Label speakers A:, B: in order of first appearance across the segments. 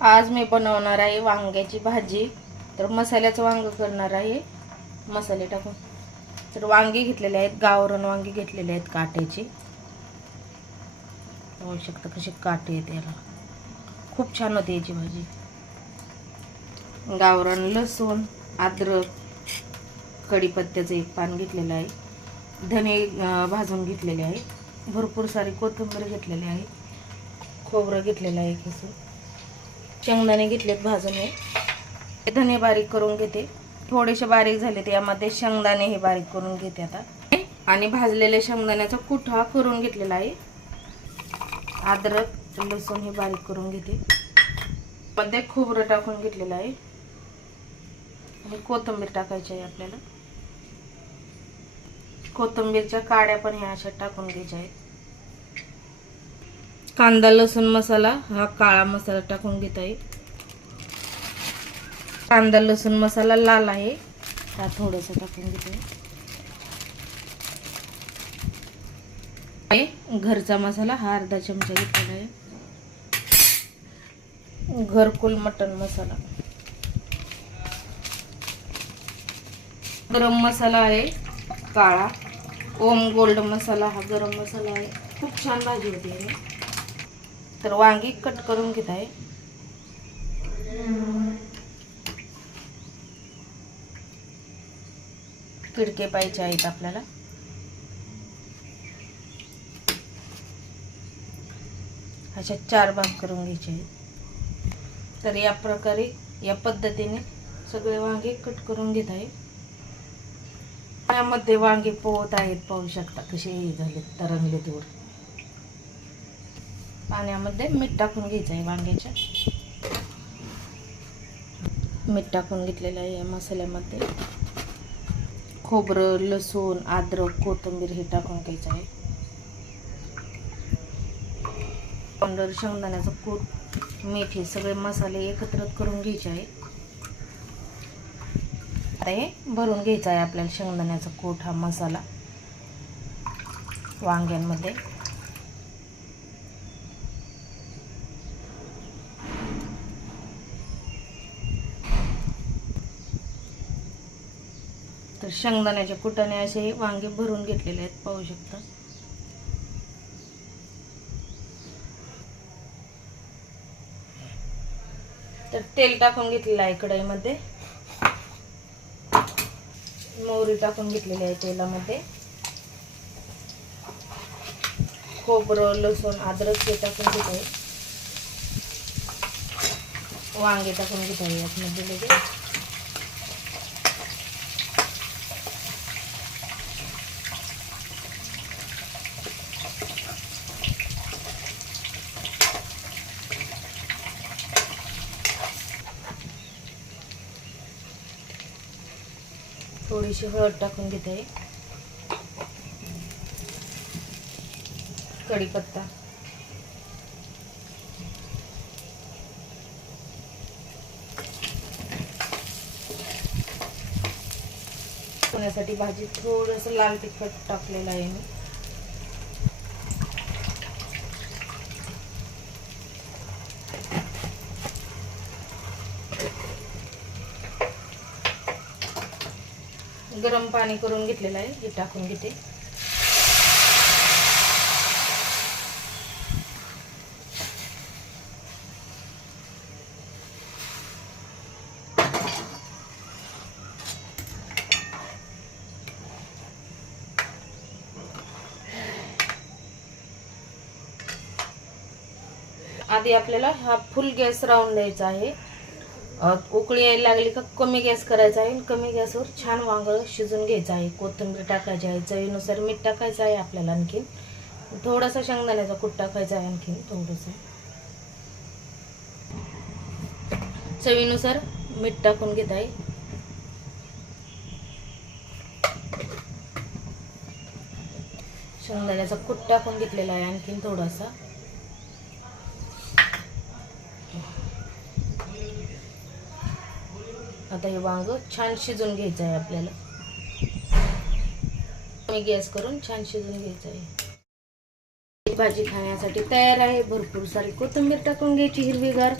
A: आज मी बनवणार आहे वांग्याची भाजी. तर मसाल्याचं वांग करणार आहे. मसाले टाकून. तर वांगी घेतलेले आहेत. गावरण वांगी घेतलेले आहेत काट्याचे. होऊ शकतं कशी काटे आहेत याला. खूप छान होते याची भाजी. गावरण लसूण अद्रक कढीपत्त्याचं एक पान घेतलेलं आहे. धने भाजून घेतलेले आहे. भरपूर सारी कोथिंबीर घेतलेली आहे. खोबरं घेतलेलं आहे किसून शेंगदाणे घेतलेत भाजून हे. धने बारीक करून घेते. थोडेसे बारीक झाले ते यामध्ये शेंगदाणे हे बारीक करून घेते आता. आणि भाजलेले शेंगदाण्याचा कुठा करून घेतलेला आहे. अद्रक लसूण हे बारीक करून घेते. मध्ये खोबरं टाकून घेतलेलं आहे. आणि कोथिंबीर टाकायची आहे आपल्याला. कोथिंबीरच्या काड्या पण ह्या अशा टाकून घ्यायच्या आहेत. कांदा लसूण मसाला हा काळा मसाला टाकून घेत आहे. कांदा लसूण मसाला लाल आहे. हा थोडासा टाकून घेत आहे. घरचा मसाला हा अर्धा चमचा घेतलेला आहे. घरकुल मटन मसाला. गरम मसाला आहे काळा. ओम गोल्ड मसाला हा गरम मसाला आहे. खूप छान भाजी होती. आहे तर वांगी कट करून घेत आहे. किडके पाहिजे आहेत आपल्याला. अशा चार भाग करून घ्यायचे आहेत. तर या प्रकारे या पद्धतीने सगळे वांगे कट करून घेत आहे. त्यामध्ये वांगे पोहत आहेत पाहू शकता कसे हे झाले तरंगले तेवढे पाण्यामध्ये मीठ टाकून घ्यायचं आहे वांग्याच्या. मीठ टाकून घेतलेलं आहे या मसाल्यामध्ये. खोबरं लसूण अद्रक कोथिंबीर हे टाकून घ्यायचं आहे. पंढर शेंगदाण्याचं कूट मीठ हे सगळे मसाले एकत्र करून घ्यायचे आहे. आता हे भरून घ्यायचं आहे आपल्याला शेंगदाण्याचा कूट हा मसाला वांग्यांमध्ये. तर शेंगदाण्याच्या कुटाने असे वांगे भरून घेतलेले आहेत पाहू शकता. तर तेल टाकून घेतलेलं आहे कढईमध्ये. मोहरी टाकून घेतलेली आहे तेलामध्ये. खोबरं लसूण अद्रक हे टाकून घेत आहे वांगे टाकून घेत आहे यातमध्ये लगेच. थोडीशी हळद टाकून घेते. आहे कढीपत्ता. होण्यासाठी भाजी थोडंसं लाल तिखट टाकलेलं आहे मी. गरम पाणी करून घेतलेलं आहे. हे टाकून घेते. आधी आपल्याला हा फुल गॅस राहून द्यायचा आहे. उकळी यायला लागली का कमी गॅस करायचा आहे. आणि कमी गॅसवर छान वांगं शिजून घ्यायचं आहे. कोथिंबीर टाकायची आहे. चवीनुसार मीठ टाकायचं आहे आपल्याला आणखीन. थोडासा शेंगदाण्याचा कूट टाकायचा आहे आणखीन थोडंसं. चवीनुसार मीठ टाकून घेत आहे. शेंगदाण्याचा कूट टाकून घेतलेला आहे आणखीन थोडासा. आता हे वांग छान शिजून घ्यायचं आहे आपल्याला. मी गॅस करून छान शिजून घ्यायचं आहे. भाजी खाण्यासाठी तयार आहे. भरपूर सारी कोथिंबीर टाकून घ्यायची हिरवीगार.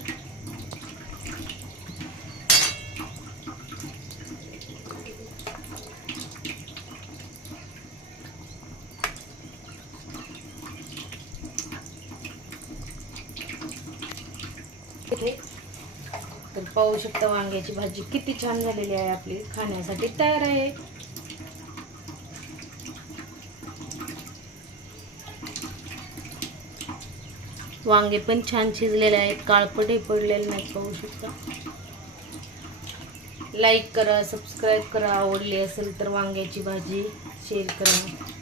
A: Picnic. तर पाहू शकता वांग्याची भाजी किती छान झालेली आहे आपली खाण्यासाठी तयार आहे. वांगे पण छान शिजलेले आहेत काळपटे पडलेले नाहीत पाहू शकता. लाईक करा सबस्क्राईब करा आवडली असेल तर वांग्याची भाजी शेअर करा.